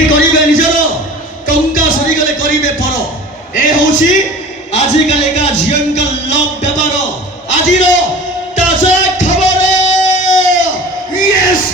ଏଠି କରିବେ ନିଜର ଟଙ୍କା ସରିଗଲେ କରିବେ ପର। ଏ ହେଉଛି ଆଜିକାଲିକା ଝିଅଙ୍କ ଲଭ୍ ବ୍ୟାପାର। ଆଜିର ତାଜା ଖବର। ୟେସ୍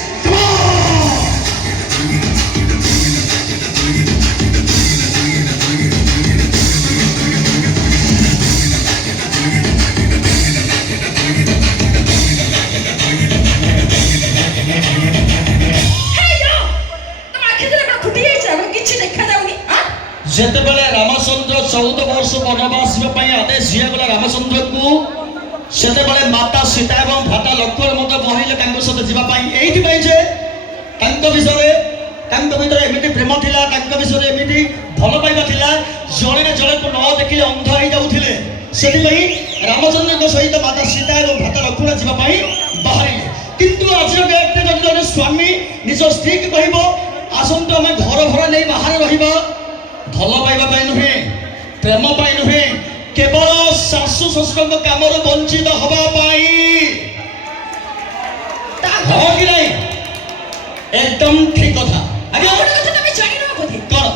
ଯେତେବେଳେ ରାମଚନ୍ଦ୍ର 14 ବର୍ଷ ବନବାସ ଯିବା ପାଇଁ ଆଦେଶ ଦିଆଗଲା ରାମଚନ୍ଦ୍ରଙ୍କୁ, ସେତେବେଳେ ମାତା ସୀତା ଏବଂ ଭ୍ରାତା ଲକ୍ଷ୍ମଣ ମଧ୍ୟ କହିଲେ ତାଙ୍କ ସହିତ ଯିବା ପାଇଁ। ଏଇଥିପାଇଁ ଯେ ତାଙ୍କ ଭିତରେ ଏମିତି ପ୍ରେମ ଥିଲା, ତାଙ୍କ ବିଷୟରେ ଏମିତି ଭଲ ପାଇବା ଥିଲା, ଜଣେ ଜଣକୁ ନ ଦେଖିଲେ ଅନ୍ଧ ହେଇଯାଉଥିଲେ। ସେଥିପାଇଁ ରାମଚନ୍ଦ୍ରଙ୍କ ସହିତ ମାତା ସୀତା ଏବଂ ଭ୍ରାତା ଲକ୍ଷ୍ମଣ ଯିବା ପାଇଁ ବାହାରିଲେ। କିନ୍ତୁ ଆଜିର ଡେଟ୍ରେ ଯଦି ଜଣେ ସ୍ୱାମୀ ନିଜ ସ୍ତ୍ରୀକୁ କହିବ ଆସନ୍ତୁ ଆମେ ଘର ଭଡ଼ା ନେଇ ବାହାରେ ରହିବା, ଭଲ ପାଇବା ପାଇଁ ନୁହେଁ, ପ୍ରେମ ପାଇଁ ନୁହେଁ, କେବଳ ଶାଶୁ ଶ୍ୱଶୁରଙ୍କ କାମରୁ ବଞ୍ଚିତ ହବା ପାଇଁ। ହଁ କି ନାହିଁ? একদম ঠিক কথা। আগে আমার কথা তুমি জানি না বোধে কর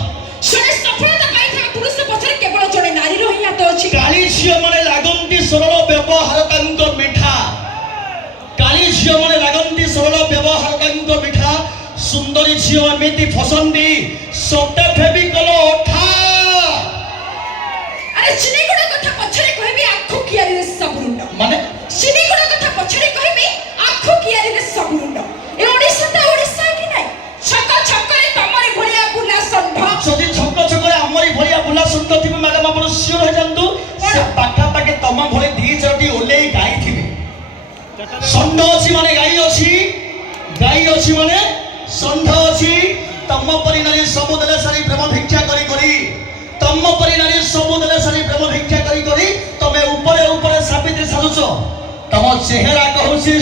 সরে সফলতা পাইଥିବା পুরুষ পছরে কেবল জଣେ নারীর ହିଁ ହାତ ଅଛି। কালি ঝিଅ মানে লাগନ୍ତି ସରଳ ବ୍ୟବହାର ତାଙ୍କ ମିଠା। କାଲି ଝିଅ ମାନେ ଲାଗନ୍ତି ସରଳ ବ୍ୟବହାର ତାଙ୍କ ମିଠା। ସୁନ୍ଦରୀ ଝିଅ ଏମିତି ଫସନ୍ତି ସତେ ଫେବିକଲ ଅଠା। আরে চিনিগুড়া কথা পছরে কইবি আখু কিয়ারিরে সবুন্ড মানে চিনিগুড়া কথা পছরে কইবি আখু কিয়ারিরে সবুন্ড। এ ওড়িশা কি নাই ছক ছকরে তমরে ভলিয়া বুলা ষণ্ঢ। যদি ছক ছকরে আমরি ভলিয়া বুলা ষণ্ঢ থিবে ম্যাডাম আপন সিওর হই যান্তু সে পাখাপাখি তম ভଳି ଦି ଚାରୋଟି ଓଲେଇ ଗାଈ ଥିବେ। ଷଣ୍ଢ ଅଛି ମାନେ ଗାଈ ଅଛି, ଗାଈ ଅଛି ମାନେ ଷଣ୍ଢ ଅଛି। ତମ ପରି ନାରୀ ସବୁ ଦେଲେ ସାରି ପ୍ରେମ ଭିକ୍ଷା କରି କରି, ତମ ପରି ନାରୀ ସବୁ ଦେଲେ ସାରି ପ୍ରେମ ଭିକ୍ଷା କରି କରି ତମେ ଉପରେ ଉପରେ ସାବିତ୍ରୀ ସାଜୁଛ। ତମ ଚେହେରା କହୁଛି